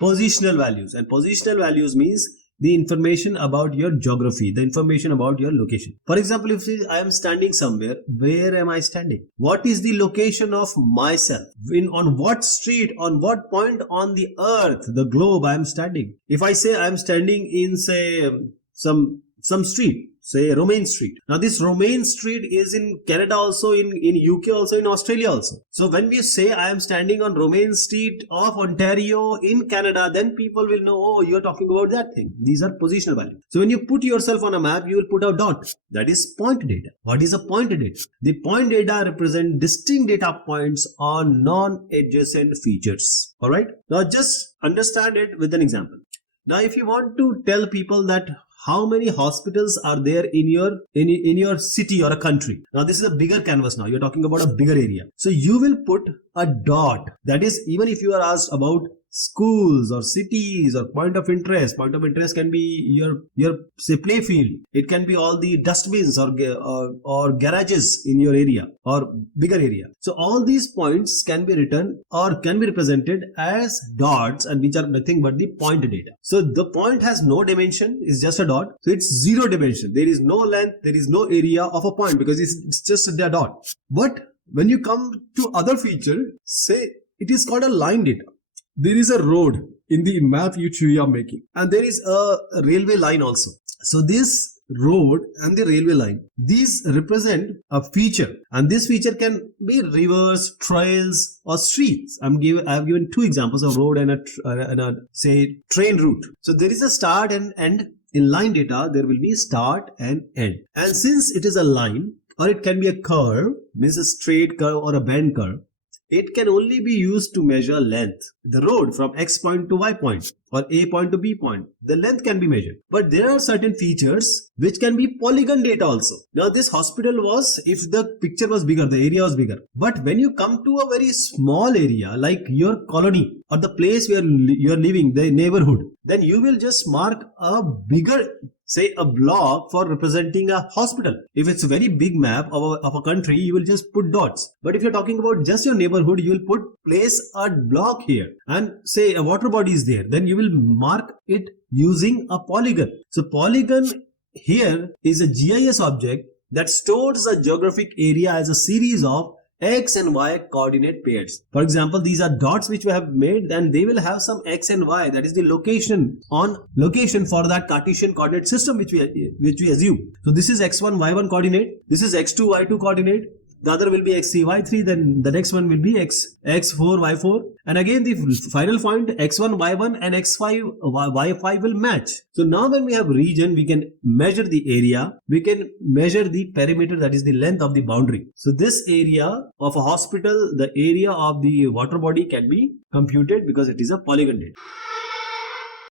positional values, and positional values means the information about your geography, the information about your location. For example, if I am standing somewhere, where am I standing? What is the location of myself? On what street, on what point on the earth, the globe I am standing? If I say I am standing in, say, some street, say Romaine Street. Now this Romaine Street is in Canada also, in UK also, in Australia also. So when we say I am standing on Romaine Street of Ontario in Canada, then people will know, oh, you are talking about that thing. These are positional values. So when you put yourself on a map, you will put a dot. That is point data. What is a point data? The point data represent distinct data points on non-adjacent features. Alright. Now just understand it with an example. Now if you want to tell people that how many hospitals are there in your city or a country. Now this is a bigger canvas now. You're talking about a bigger area. So you will put a dot. That is, even if you are asked about schools or cities or point of interest can be your say play field. It can be all the dustbins or garages in your area or bigger area. So all these points can be written or can be represented as dots, and which are nothing but the point data. So the point has no dimension, it's just a dot. So it's zero dimension. There is no length, there is no area of a point because it's just a dot. But when you come to other feature, say it is called a line data. There is a road in the map which we are making, and there is a railway line also. So this road and the railway line, these represent a feature, and this feature can be rivers, trails, or streets. I have given two examples of road and a say train route. So there is a start and end. In line data, there will be start and end. And since it is a line, or it can be a curve, means a straight curve or a bend curve, it can only be used to measure length. The road from X point to Y point or A point to B point, the length can be measured. But there are certain features which can be polygon data also. Now this hospital was, if the picture was bigger, the area was bigger. But when you come to a very small area like your colony or the place where you are living, the neighborhood, then you will just mark a bigger, say a block for representing a hospital. If it's a very big map of a country, you will just put dots. But if you're talking about just your neighborhood, you will place a block here and say a water body is there. Then you will mark it using a polygon. So polygon here is a GIS object that stores a geographic area as a series of X and Y coordinate pairs. For example, these are dots which we have made, and they will have some X and Y, that is the location for that Cartesian coordinate system which we assume. So this is X1 Y1 coordinate, this is X2 Y2 coordinate, the other will be X3 Y3, then the next one will be X4 Y4, and again the final point X1 Y1 and X5 Y5 will match. So now when we have region, we can measure the area, we can measure the perimeter, that is the length of the boundary. So this area of a hospital, the area of the water body can be computed because it is a polygon data.